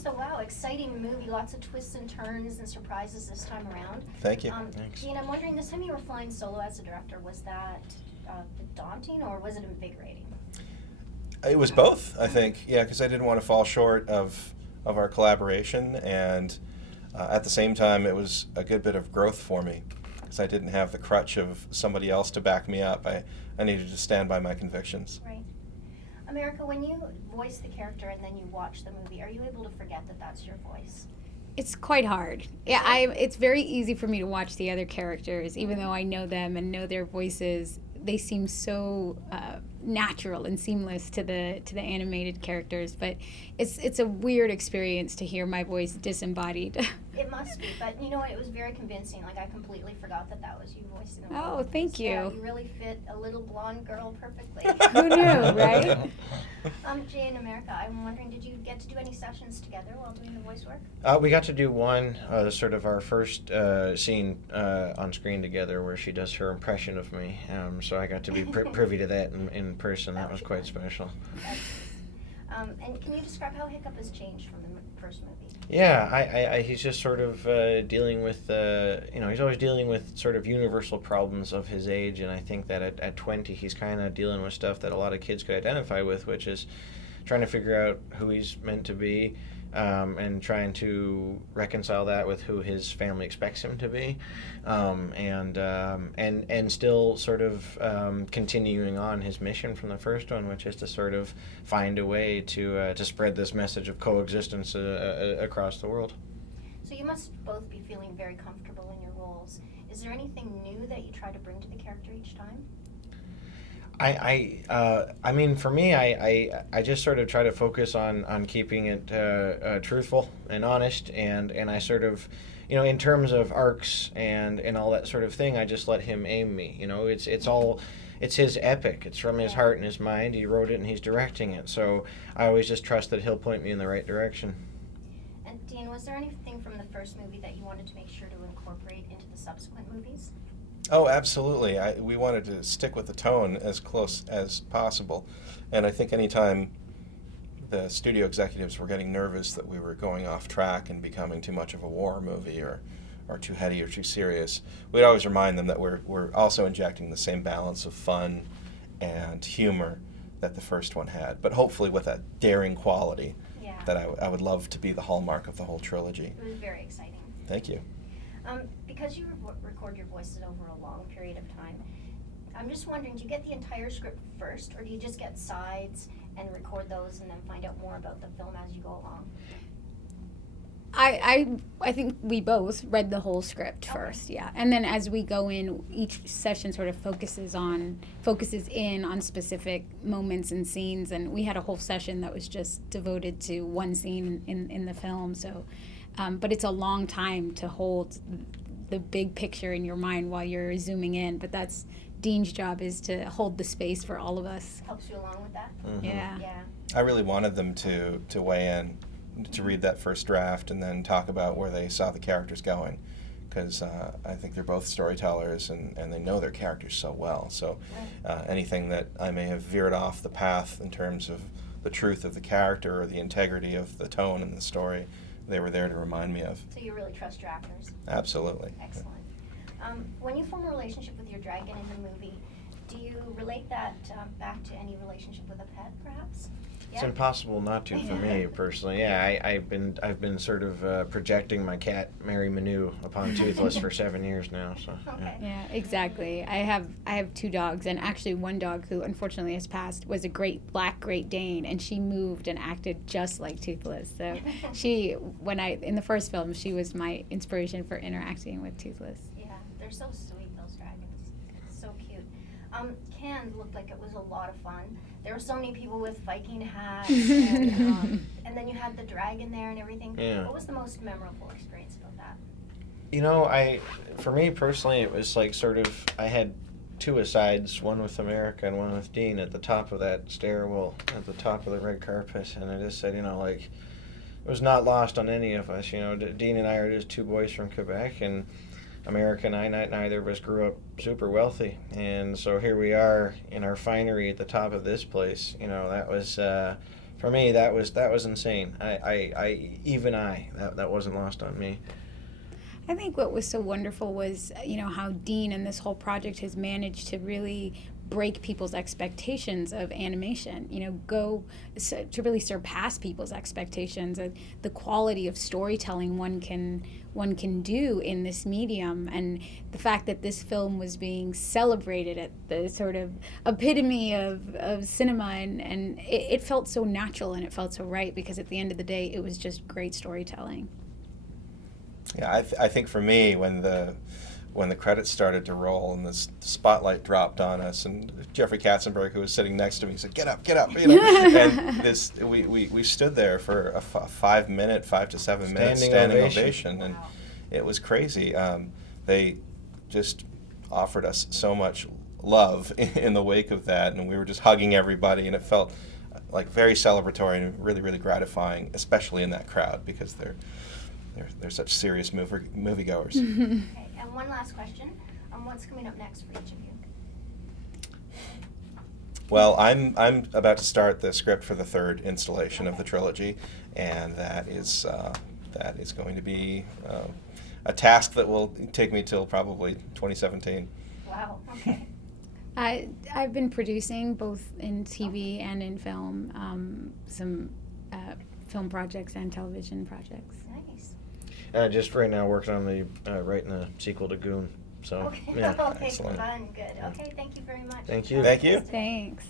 so wow, exciting movie, lots of twists and turns and surprises this time around. Thank you. Thanks. Dean, I'm wondering, this time you were flying solo as a director, was that daunting or was it invigorating? It was both, I think. Yeah, because I didn't want to fall short of our collaboration, and at the same time, it was a good bit of growth for me because I didn't have the crutch of somebody else to back me up. I needed to stand by my convictions. Right. America, when you voice the character and then you watch the movie, are you able to forget that that's your voice? It's quite hard. Yeah, it's very easy for me to watch the other characters, even though I know them and know their voices. They seem so natural and seamless to the animated characters, but it's a weird experience to hear my voice disembodied. It must be, but you know what? It was very convincing. Like, I completely forgot that was you voicing the Oh, thank you. Yeah, you really fit a little blonde girl perfectly. Who knew, right? Jay in America, I'm wondering, did you get to do any sessions together while doing the voice work? We got to do one, sort of our first scene on screen together where she does her impression of me. So I got to be privy to that in person. That was quite special. And can you describe how Hiccup has changed from the first movie? Yeah, he's just sort of dealing with, he's always dealing with sort of universal problems of his age, and I think that at 20 he's kind of dealing with stuff that a lot of kids could identify with, which is trying to figure out who he's meant to be, and trying to reconcile that with who his family expects him to be, and still sort of continuing on his mission from the first one, which is to sort of find a way to spread this message of coexistence across the world. So you must both be feeling very comfortable in your roles. Is there anything new that you try to bring to the character each time? I mean, for me, I just sort of try to focus on keeping it truthful and honest, and I sort of, in terms of arcs and all that sort of thing, I just let him aim me. It's his epic. It's from his heart and his mind. He wrote it and he's directing it. So I always just trust that he'll point me in the right direction. And Dean, was there anything from the first movie that you wanted to make sure to incorporate into the subsequent movies? Oh, absolutely. We wanted to stick with the tone as close as possible. And I think anytime the studio executives were getting nervous that we were going off track and becoming too much of a war movie or too heady or too serious, we'd always remind them that we're also injecting the same balance of fun and humor that the first one had, but hopefully with that daring quality that I would love to be the hallmark of the whole trilogy. It was very exciting. Thank you. Because you record your voices over a long period of time, I'm just wondering, do you get the entire script first, or do you just get sides and record those and then find out more about the film as you go along? I think we both read the whole script first, yeah. And then as we go in, each session sort of focuses in on specific moments and scenes, and we had a whole session that was just devoted to one scene in the film, so but it's a long time to hold the big picture in your mind while you're zooming in. But that's Dean's job, is to hold the space for all of us. Helps you along with that? Mm-hmm. Yeah. I really wanted them to weigh in, to read that first draft and then talk about where they saw the characters going, because I think they're both storytellers and they know their characters so well. So anything that I may have veered off the path in terms of the truth of the character or the integrity of the tone in the story, they were there to remind me of. So you really trust your actors? Absolutely. Excellent. When you form a relationship with your dragon in the movie, do you relate that back to any relationship with a pet, perhaps? It's impossible not to for me personally. Yeah, I've been sort of projecting my cat Mary Manu upon Toothless for 7 years now. So yeah, exactly. I have two dogs, and actually one dog who unfortunately has passed was a black Great Dane, and she moved and acted just like Toothless. So in the first film, she was my inspiration for interacting with Toothless. Yeah, they're so sweet, those dragons. It's so cute. Cannes looked like it was a lot of fun. There were so many people with Viking hats, and then you had the dragon there and everything. Yeah. What was the most memorable experience about that? For me personally, it was like sort of, I had two asides, one with America and one with Dean at the top of that stairwell, at the top of the red carpet, and I just said, it was not lost on any of us. Dean and I are just two boys from Quebec, and America and I, neither of us grew up super wealthy, and so here we are in our finery at the top of this place. That was for me, that was insane. That wasn't lost on me. I think what was so wonderful was, how Dean and this whole project has managed to really break people's expectations of animation, to really surpass people's expectations of the quality of storytelling one can do in this medium, and the fact that this film was being celebrated at the sort of epitome of cinema, and it felt so natural and it felt so right, because at the end of the day it was just great storytelling. Yeah, I think for me, when the credits started to roll and the spotlight dropped on us, and Jeffrey Katzenberg, who was sitting next to me, said, "Get up, get up!" And we stood there for a 5 to 7 minute standing ovation, and it was crazy. They just offered us so much love in the wake of that, and we were just hugging everybody, and it felt like very celebratory and really, really gratifying, especially in that crowd, because they're such serious moviegoers. Okay, and one last question. What's coming up next for each of you? Well, I'm about to start the script for the third installation of the trilogy, and that is going to be a task that will take me till probably 2017. Wow, okay. I've been producing both in TV and in film, some film projects and television projects. Nice. Just right now working on writing the sequel to Goon. So Okay, yeah, okay, excellent. fun, good. Okay, thank you very much. Thank you. Thank you. Thanks.